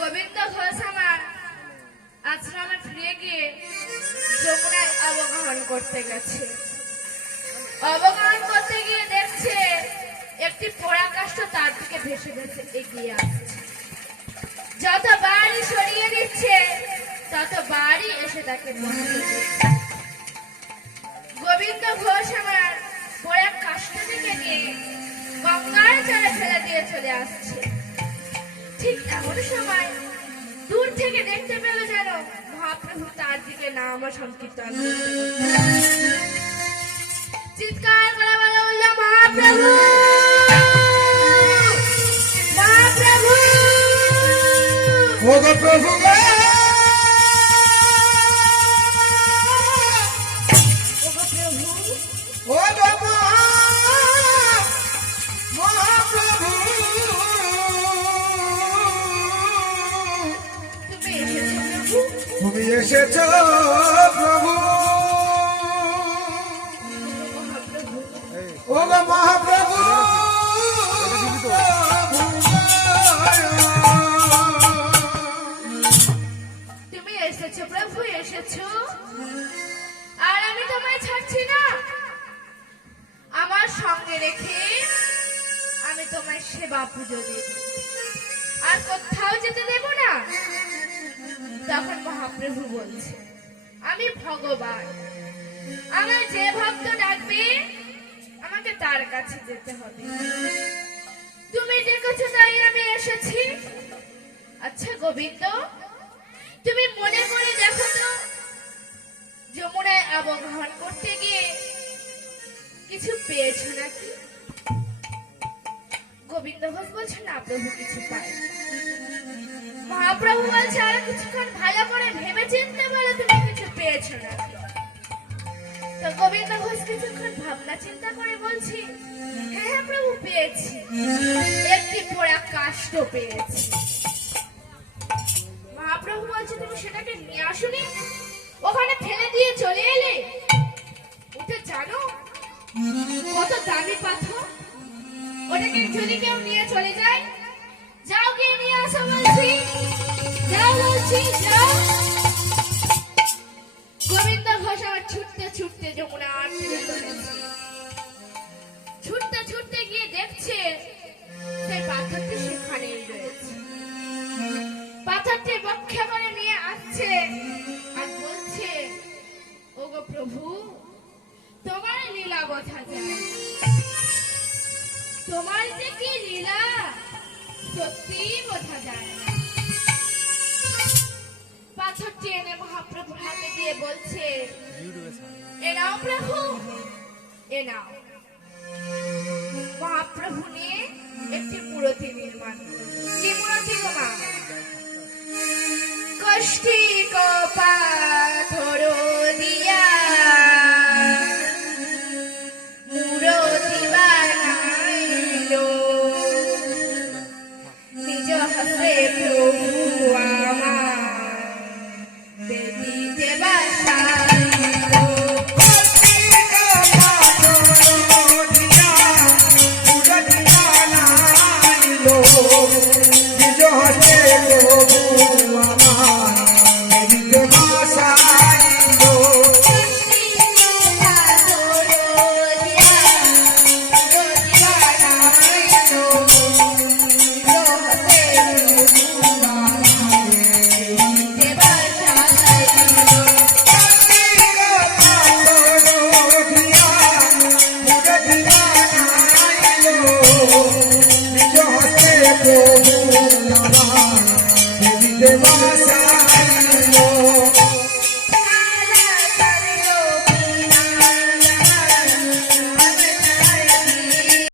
গোবিন্দ ঘোষ আমার আশ্রমে ফিরে গিয়ে যমুনায় অবগাহন করতে গেছে। অবগাহন করতে গিয়ে দেখছে একটি পোড়া কাষ্ঠ তার দিকে ভেসে ভেসে এগিয়ে আসছে। যত বাড়ি সরিয়ে দিচ্ছে তত বাড়ি এসে তাকে গোবিন্দ ঘোষ আমার পোড়া কাষ্ঠটিকে নিয়ে গঙ্গার জলে ফেলে দিয়ে চলে আসছে। ঠিক এমন সময় দূর থেকে দেখতে পেল যেন মহাপ্রভু তার দিকে নাম সংকীর্তন চিৎকার করে বলে উঠল, মহাপ্রভু মহাপ্রভু ওগো প্রভু তুমি এসেছ প্রভু, ওগো মহাপ্রভু তুমি এসেছো প্রভু এসেছো, আর আমি তোমায় ছাড়ছি না। আমার সঙ্গে রেখে আমি তোমায় সেবা পুজো দেব, আর কোথাও যেতে দেব না। তখন মহাপ্রভু বলছে, আমি ভগবান, আমার যে ভক্ত ডাকবে আমাকে তার কাছে যেতে হবে। তুমি ডেকেছো তাই আমি এসেছি। আচ্ছা গোবিন্দ, তুমি মনে করে দেখো তো, যমুনায় অবগাহন করতে গিয়ে কিছু পেয়েছো নাকি? গোবিন্দ ঘোষ বলছে, না প্রভু কিছু পাই। মহাপ্রভু বলছে, আর কিছুক্ষণ ভালো করে ভেবে চিন্তে বলে তুমি কিছু পেয়েছো নাকি? তো গোবিন্দ ঘোষ কিছুক্ষণ ভাবনা চিন্তা করে বলছি, হ্যাঁ প্রভু পেয়েছি, একটি পোড়া কাষ্ঠ পেয়েছি। মহাপ্রভু বলছে, তুমি সেটাকে নিয়ে আসোনি, ওখানে ফেলে দিয়ে চলে এলে। ওটা জানো কত দামি পাথর? ওটাকে যদি কেউ নিয়ে চলে যায়, যাও গিয়ে নিয়ে আসো বলছি, যাও বলছি যাও। গোবিন্দ ঘোষ আবার ছুটতে ছুটতে যমুনার তীরে চলেছে। ছুটতে ছুটতে গিয়ে দেখছে সেই পাথরটি সেখানেই রয়েছে। পাথরটি বক্ষে করে নিয়ে আসছে আর বলছে, ওগো প্রভু তোমার লীলা বোঝা যায়, তোমার যে কি লীলা সত্যি বোঝা যায় না। পাথরটি এনে মহাপ্রভুর হাতে দিয়ে বলছে, এ নাও প্রভু এ নাও। মহাপ্রভু নিয়ে একটি মূর্তি নির্মাণ করলেন। কি মূর্তি গো মা? কষ্টি পাথর দিয়া মূর্তি বানাইল, নিজ হস্তে প্রভু আমার বেদিতে বসাইল। কষ্টি পাথর দিয়া মূর্তি বানাইল,